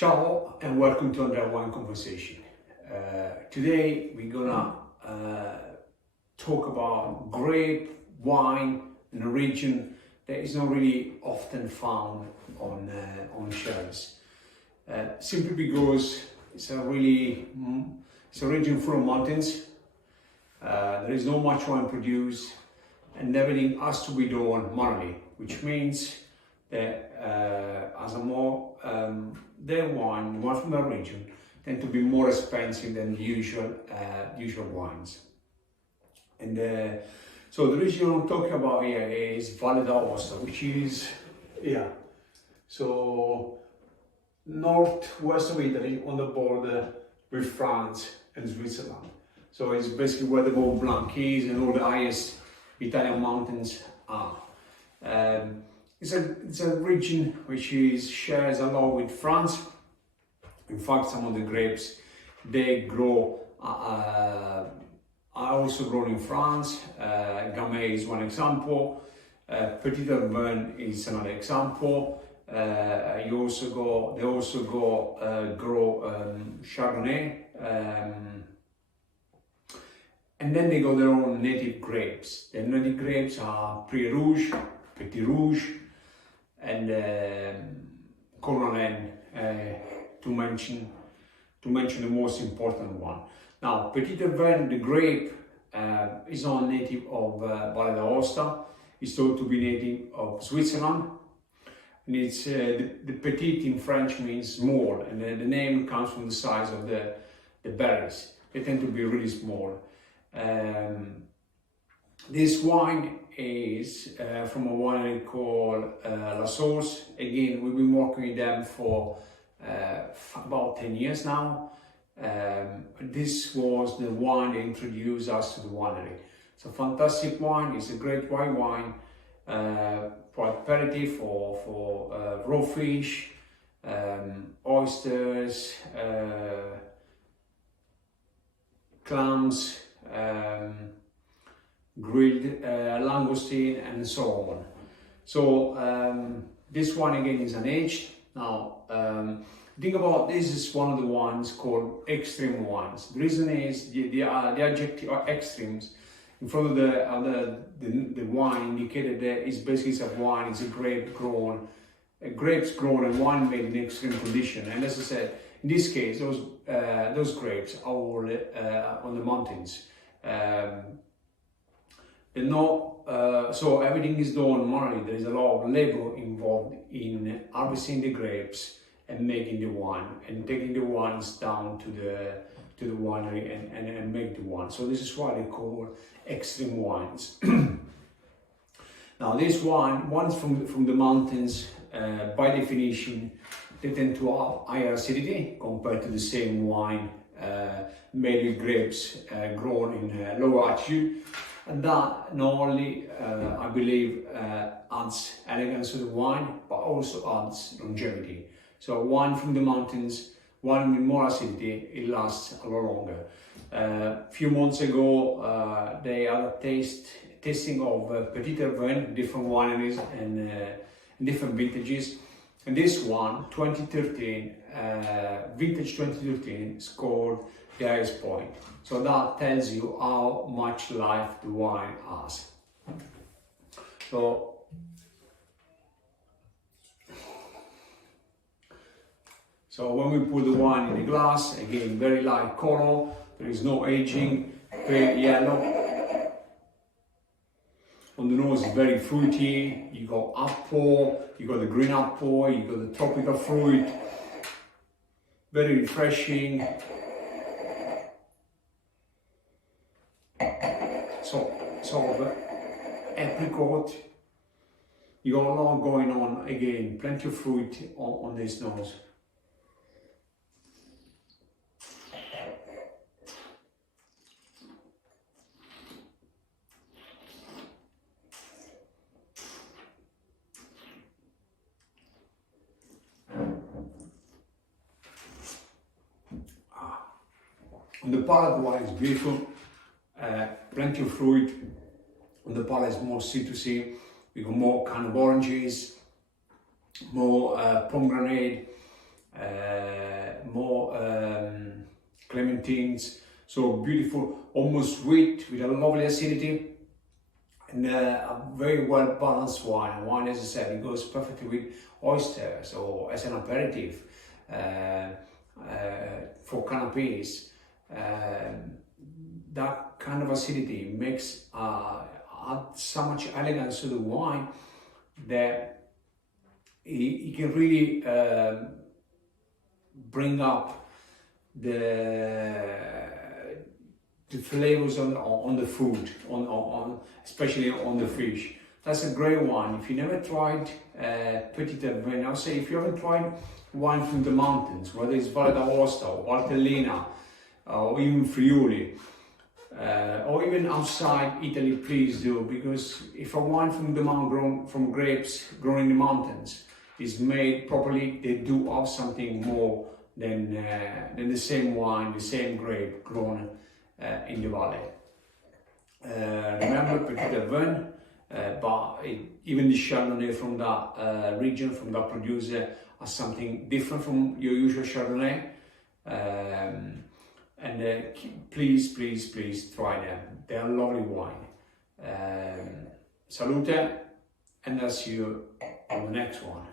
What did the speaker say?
Ciao and welcome to Andrea Wine Conversation. Today we're gonna talk about grape wine in a region that is not really often found on shelves. Simply because it's a region full of mountains. There is not much wine produced, and everything has to be done manually, which means that as a more their wine from that region tend to be more expensive than the usual wines. And so the region I'm talking about here is Valle d'Aosta, which is so northwest of Italy on the border with France and Switzerland. So it's basically where the Mont Blanc is and all the highest Italian mountains are. It's a region which shares a lot with France. In fact, some of the grapes they grow are also grown in France. Gamay is one example. Petite Arvine is another example. They also grow Chardonnay, and then they got their own native grapes. The native grapes are Prix Rouge, Petit Rouge, and Cornolin, to mention the most important one. Now, Petite Arvine, the grape, is not native of Valle d'Aosta. It's thought to be native of Switzerland, and it's the petite in French means small, and the name comes from the size of the berries. They tend to be really small. This wine is from a winery called La Source. Again, we've been working with them for about 10 years now. This was the wine that introduced us to the winery. It's a fantastic wine. It's a great white wine, quite aperitif for raw fish, oysters, clams, grilled langoustine, and so on. So this one again is unaged. Now, think about this is one of the wines called extreme wines. The reason is the adjective extremes in front of the wine indicated that it's basically a wine. It's a grapes grown and wine made in extreme condition. And as I said, in this case, those grapes are all on the mountains. So everything is done manually. There is a lot of labor involved in harvesting the grapes and making the wine and taking the wines down to the winery and make the wine. So this is why they call extreme wines. Now this wines from the mountains, by definition, they tend to have higher acidity compared to the same wine made with grapes grown in lower altitude. And that not only, I believe, adds elegance to the wine, but also adds longevity. So wine from the mountains, wine with more acidity, it lasts a lot longer. A few months ago, they had a tasting of Petite Arvine, different wineries and different vintages. And this one, 2013, vintage 2013, scored the highest point. So that tells you how much life the wine has. So when we put the wine in the glass, again, very light color, there is no aging, pale yellow. On the nose, it's very fruity. You got apple, you got the green apple, you got the tropical fruit. Very refreshing. So apricot. You got a lot going on. Again, plenty of fruit on this nose. On the palate wise, it's beautiful. Plenty of fruit. On the palate, it's more citrusy. We got more kind of oranges, more pomegranate, more clementines. So beautiful, almost sweet with a lovely acidity, and a very well balanced wine. Wine, as I said, it goes perfectly with oysters or as an aperitif for canapes. That kind of acidity makes add so much elegance to the wine that it can really bring up the flavors on the food, on especially on the fish. That's a great one. If you never tried Petite Arvine, I'll say if you haven't tried wine from the mountains, whether it's Valle d'Aosta or Valtellina or even Friuli, or even outside Italy, please do, because if a wine from the mountain, from grapes grown in the mountains, is made properly, they do have something more than the same wine, the same grape grown in the valley. Remember Petite Arvine, but even the Chardonnay from that region, from that producer, has something different from your usual Chardonnay. And please try them. They are lovely wine. Salute, and I'll see you on the next one.